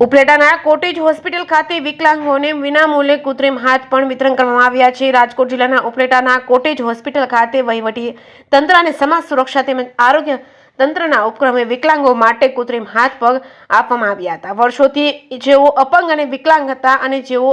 ઉપલેટાના cottage hospital ખાતે વિકલાંગોને વિનામૂલ્યે કૃત્રિમ હાથ પણ વિતરણ કરવામાં આવ્યા છે। રાજકોટ જિલ્લાના ઉપલેટાના કોટેજ હોસ્પિટલ ખાતે વહીવટી તંત્ર અને સમાજ સુરક્ષા તેમજ આરોગ્ય તંત્રના ઉપક્રમે વિકલાંગો માટે કૃત્રિમ હાથ પગ આપવામાં આવ્યા હતા। વર્ષોથી જેઓ અપંગ અને વિકલાંગ હતા અને જેઓ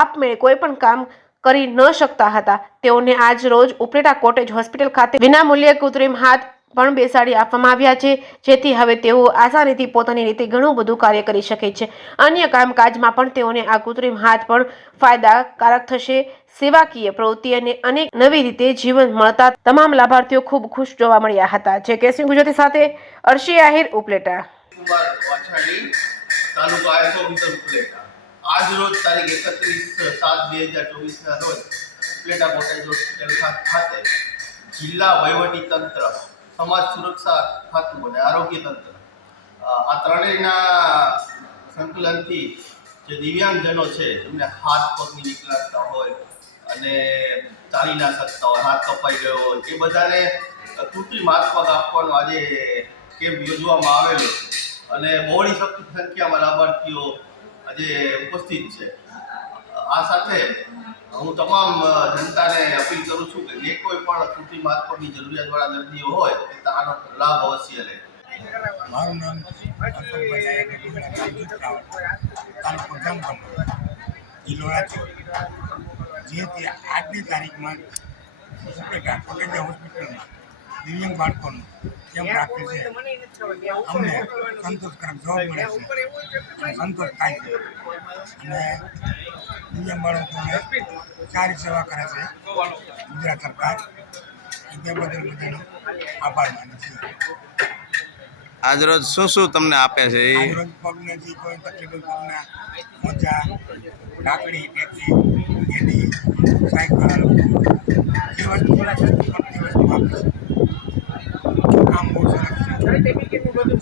આપમેળે કોઈ પણ કામ કરી ન શકતા હતા તેઓને આજ રોજ ઉપલેટા કોટેજ હોસ્પિટલ ખાતે વિનામૂલ્યે કૃત્રિમ હાથ પણ બેસાડી આપવામાં આવ્યા છે, જેથી હવે તેઓ આસાનીથી પોતાની રીતે ઘણું બધું કાર્ય કરી શકે છે। અન્ય કામકાજમાં પણ તેઓને આ કૃત્રિમ હાથ પણ ફાયદાકારક થશે। સેવાકીય પ્રવૃત્તિ અને અનેક નવી રીતે જીવન મળતા તમામ લાભાર્થીઓ ખૂબ ખુશ જોવા મળ્યા હતા। જે કેસી ગુજરાતી સાથે અર્શી આહિર ઉપલેટા। આજ રોજ તારીખ 31/7/2024 ના રોજ ઉપલેટા કોટેજ હોસ્પિટલ ખાતે જિલ્લા વહીવટી તંત્ર, સમાજ સુરક્ષા ખાતું અને આરોગ્ય તંત્ર આ ત્રણેયના સંકલનથી જે દિવ્યાંગજનો છે એમને હાથ પગની વિકલાંગતા હોય અને ચાલી ના શકતા હોય, હાથ કપાઈ ગયો હોય, એ બધાને કૃત્રિમ હાથ પગ આપવાનો આજે કેમ્પ યોજવામાં આવેલો છે અને બહોળી સંખ્યામાં લાભાર્થીઓ આજે ઉપસ્થિત છે। આ સાથે હું તમામ જનતાને અપીલ કરું છું કે જે કોઈ પણ કૃત્રિમ હાથ પગની જરૂરિયાતવાળા દર્દીઓ હોય તે આનો લાભ અવશ્ય લે। મારું નામ જિલ્લો રાજકોટ, જેથી આજની તારીખમાં ઉપલેટા કોટેજ હોસ્પિટલમાં દિવ્યાંગ બાળકોનું કેમ્પ રાખે છે। અમને સંતોષકારક જોબ મળે છે અને સંતોષ થાય છે અને દિવ્યાંગ બાળકોને સારી સેવા કરે છે ગુજરાત સરકાર। તે બદલ બધાનો આભાર માનું છું। આજરોજ શું તમને આપે છે? આજરોજ પગને જે કોઈ તકલીફ પગના મોજા, લાકડી, ટેકી, ગેડી, સાયકલ જે વસ્તુ આપે છે કામ બહુ સરસ છે।